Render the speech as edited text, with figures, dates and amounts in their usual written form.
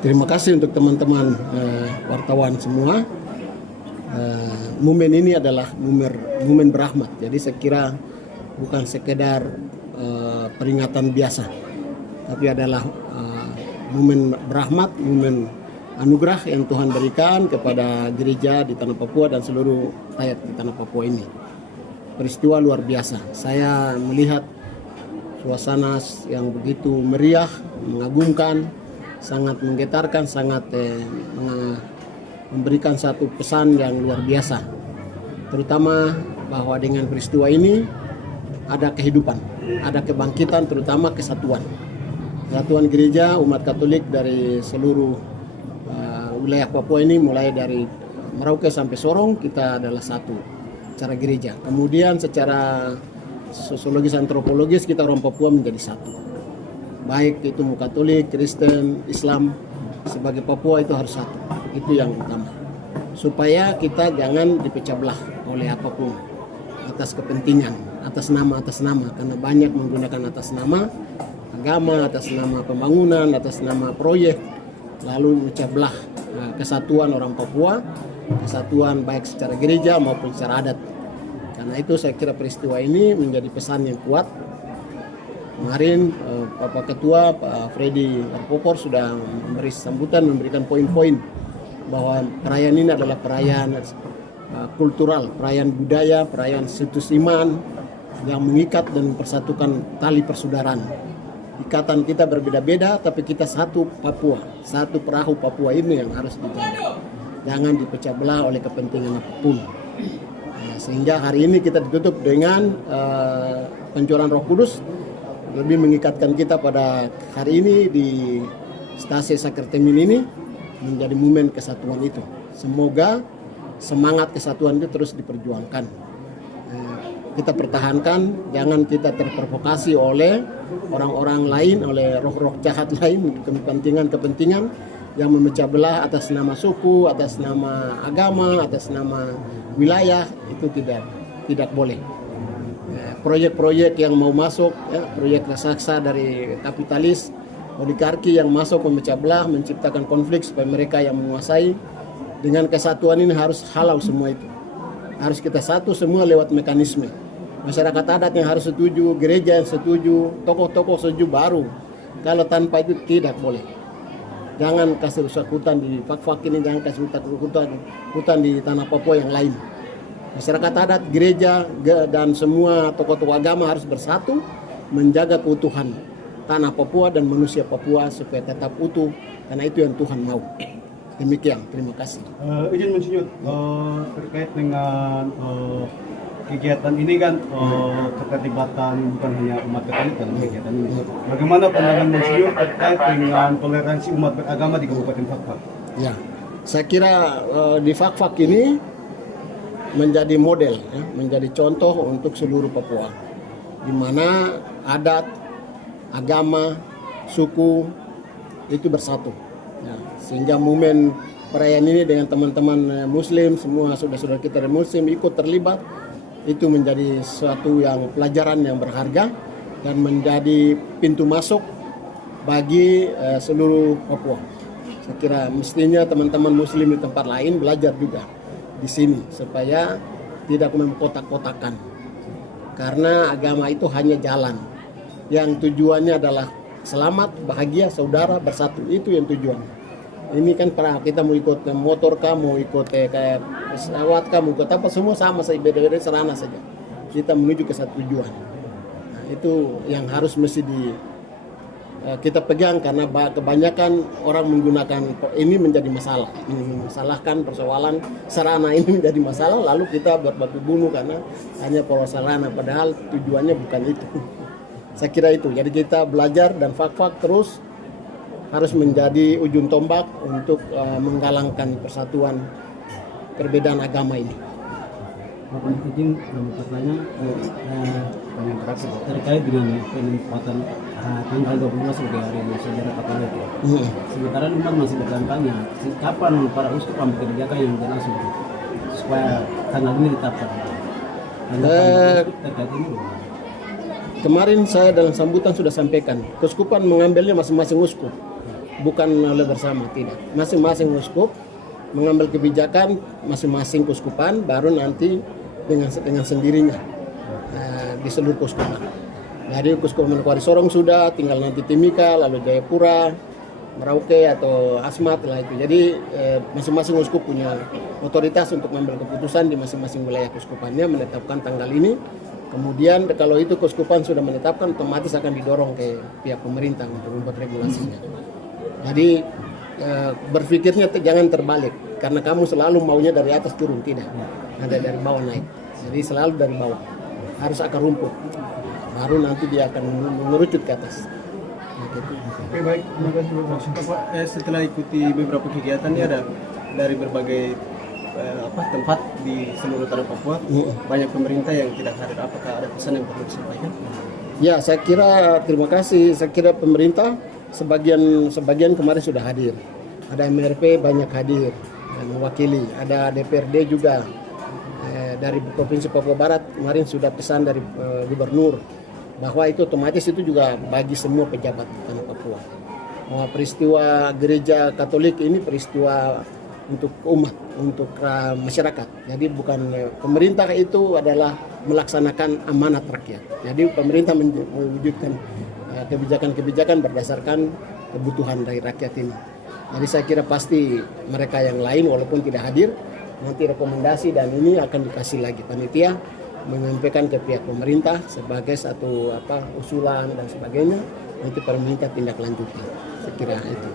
Terima kasih untuk teman-teman wartawan semua. Momen ini adalah momen berahmat. Jadi saya kira bukan sekedar peringatan biasa, tapi adalah momen berahmat, momen anugerah yang Tuhan berikan kepada gereja di Tanah Papua dan seluruh rakyat di Tanah Papua ini. Peristiwa luar biasa. Saya melihat suasana yang begitu meriah, mengagumkan, sangat menggetarkan, sangat memberikan satu pesan yang luar biasa. Terutama bahwa dengan peristiwa ini ada kehidupan, ada kebangkitan, terutama kesatuan. Kesatuan gereja umat Katolik dari seluruh wilayah Papua ini, mulai dari Merauke sampai Sorong, kita adalah satu cara gereja. Kemudian secara sosiologis antropologis kita orang Papua menjadi satu. Baik itu Katolik, Kristen, Islam, sebagai Papua itu harus satu. Itu yang utama. Supaya kita jangan dipecah belah oleh apapun atas kepentingan, atas nama, karena banyak menggunakan atas nama agama, atas nama pembangunan, atas nama proyek, lalu memecah belah kesatuan orang Papua, kesatuan baik secara gereja maupun secara adat. Karena itu saya kira peristiwa ini menjadi pesan yang kuat. Kemarin Bapak Ketua Pak Freddy Arpopor sudah memberi sambutan, memberikan poin-poin bahwa perayaan ini adalah perayaan kultural, perayaan budaya, perayaan situs iman yang mengikat dan mempersatukan tali persaudaraan. Ikatan kita berbeda-beda, tapi kita satu Papua, satu perahu Papua ini yang harus dijaga. Jangan dipecah belah oleh kepentingan apapun. Sehingga hari ini kita ditutup dengan pencurahan Roh Kudus, lebih mengikatkan kita pada hari ini di stasi Sakertemin ini menjadi momen kesatuan itu. Semoga semangat kesatuan itu terus diperjuangkan. Kita pertahankan, jangan kita terprovokasi oleh orang-orang lain, oleh roh-roh jahat lain, kepentingan-kepentingan yang memecah belah atas nama suku, atas nama agama, atas nama wilayah. Itu tidak boleh. Proyek-proyek yang mau masuk, proyek raksasa dari kapitalis, oligarki yang masuk memecah belah, menciptakan konflik supaya mereka yang menguasai. Dengan kesatuan ini harus halau semua itu. Harus kita satu semua lewat mekanisme. Masyarakat adat yang harus setuju, gereja yang setuju, tokoh-tokoh setuju baru. Kalau tanpa itu tidak boleh. Jangan kasih rusak hutan di Fak-Fak ini, jangan kasih hutan di Tanah Papua yang lain. Masyarakat adat, gereja, dan semua tokoh-tokoh agama harus bersatu menjaga keutuhan Tanah Papua dan manusia Papua supaya tetap utuh, karena itu yang Tuhan mau. Demikian, terima kasih. Izin Monsinyur, terkait dengan kegiatan ini kan keterlibatan bukan hanya umat Katolik dalam kegiatan ini. Bagaimana pandangan Monsinyur terkait dengan toleransi umat beragama di Kabupaten Fak-Fak? Ya, saya kira di Fak-Fak ini menjadi model, menjadi contoh untuk seluruh Papua, di mana adat, agama, suku itu bersatu. Ya, sehingga momen perayaan ini dengan teman-teman Muslim, semua saudara-saudara kita dari Muslim ikut terlibat, itu menjadi suatu yang pelajaran yang berharga dan menjadi pintu masuk bagi seluruh Papua. Saya kira mestinya teman-teman Muslim di tempat lain belajar juga di sini supaya tidak mengkotak-kotakan, karena agama itu hanya jalan yang tujuannya adalah selamat, bahagia, saudara, bersatu. Itu yang tujuan. Ini kan para kita mau ikut motor kah, mau ikut kayak pesawat kah, mau ikut apa, semua sama saja, beda-beda serana saja. Kita menuju ke satu tujuan. Nah, itu yang harus mesti kita pegang, karena kebanyakan orang menggunakan ini menjadi masalah, menyalahkan persoalan sarana ini menjadi masalah, lalu kita berbaku bunuh karena hanya sarana, padahal tujuannya bukan itu. Saya kira itu, jadi kita belajar dan Fak-Fak terus harus menjadi ujung tombak untuk menggalangkan persatuan perbedaan agama ini. Bapak izin bertanya terkait dengan penempatan tanggal 12 sebagai hari sejarah Katolik. Sementara umat masih bertanya kapan para uskup mempekerjakan yang jelas supaya tanggal ini ditetapkan. Terkait ini. Kemarin saya dalam sambutan sudah sampaikan, keuskupan mengambilnya masing-masing uskup. bukan oleh bersama, tidak. Masing-masing uskup mengambil kebijakan, masing-masing keuskupan baru nanti dengan sendirinya di seluruh keuskupan. Jadi keuskupan Manokwari Sorong sudah, tinggal nanti Timika, lalu Jayapura, Merauke atau Asmat lah itu. Jadi masing-masing uskup punya otoritas untuk mengambil keputusan di masing-masing wilayah keuskupannya menetapkan tanggal ini. Kemudian kalau itu keuskupan sudah menetapkan, otomatis akan didorong ke pihak pemerintah untuk membuat regulasinya. Jadi berpikirnya jangan terbalik, karena kamu selalu maunya dari atas turun, tidak. Ada dari bawah naik. Jadi selalu dari bawah, harus akar rumput. Baru nanti dia akan mengerucut ke atas. Gitu. Oke, baik, terima kasih Bapak. Setelah ikuti beberapa kegiatan ini ada dari berbagai tempat di seluruh tanah Papua, banyak pemerintah yang tidak hadir. Apakah ada pesan yang perlu disampaikan? Ya, saya kira terima kasih. Saya kira pemerintah sebagian kemarin sudah hadir. Ada MRP banyak hadir dan mewakili. Ada DPRD juga dari Provinsi Papua Barat kemarin sudah pesan dari Gubernur bahwa itu otomatis itu juga bagi semua pejabat di tanah Papua. Bahwa peristiwa gereja Katolik ini peristiwa untuk umat, untuk masyarakat. Jadi bukan pemerintah, itu adalah melaksanakan amanat rakyat. Jadi pemerintah mewujudkan kebijakan-kebijakan berdasarkan kebutuhan dari rakyat ini. Jadi saya kira pasti mereka yang lain walaupun tidak hadir, nanti rekomendasi dan ini akan dikasih lagi panitia menyampaikan ke pihak pemerintah sebagai satu usulan dan sebagainya. Nanti pemerintah tindak lanjuti. Saya kira itu.